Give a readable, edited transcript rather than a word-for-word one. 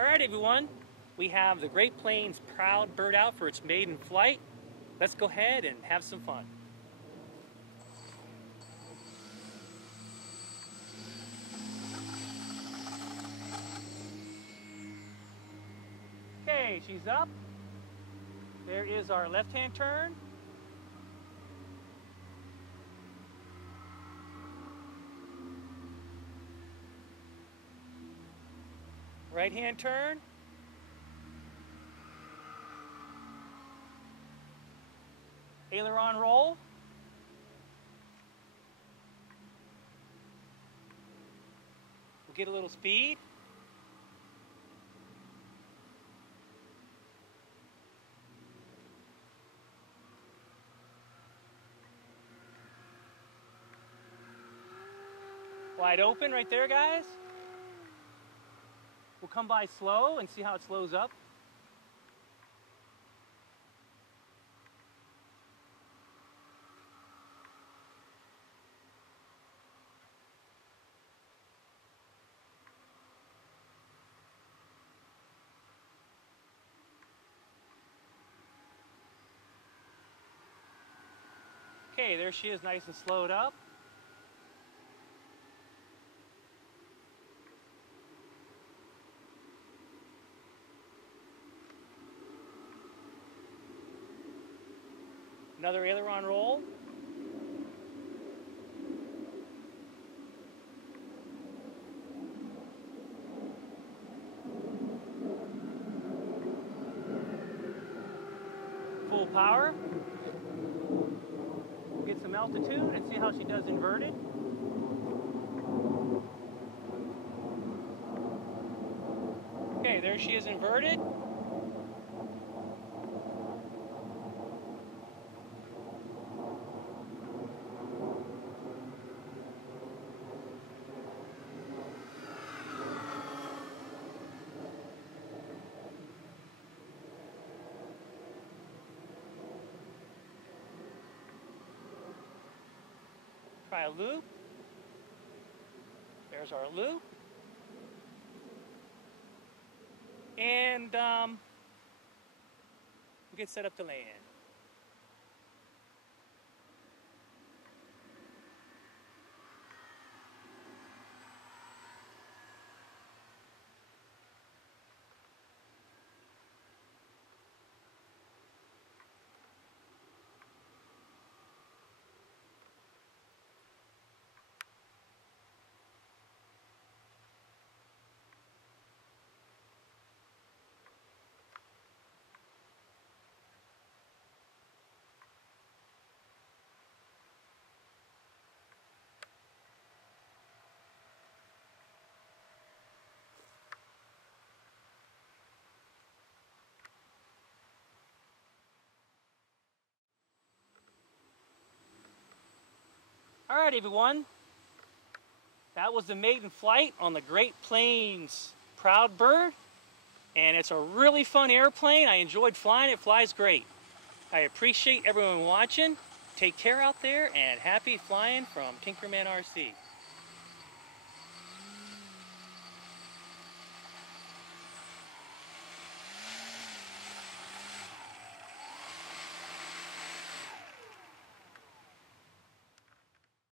Alright everyone, we have the GreatPlanes Proud Bird out for its maiden flight. Let's go ahead and have some fun. Okay, she's up. There is our left-hand turn. Right-hand turn. Aileron roll. We'll get a little speed. Wide open right there, guys. We'll come by slow and see how it slows up. Okay, there she is, nice and slowed up. Another aileron roll. Full power. We'll get some altitude and see how she does inverted. Okay, there she is inverted. Try a loop. There's our loop. And we'll get set up to land. Alright everyone, that was the maiden flight on the GreatPlanes Proud Bird, and it's a really fun airplane. I enjoyed flying, it flies great. I appreciate everyone watching. Take care out there and happy flying from TinkerManRC.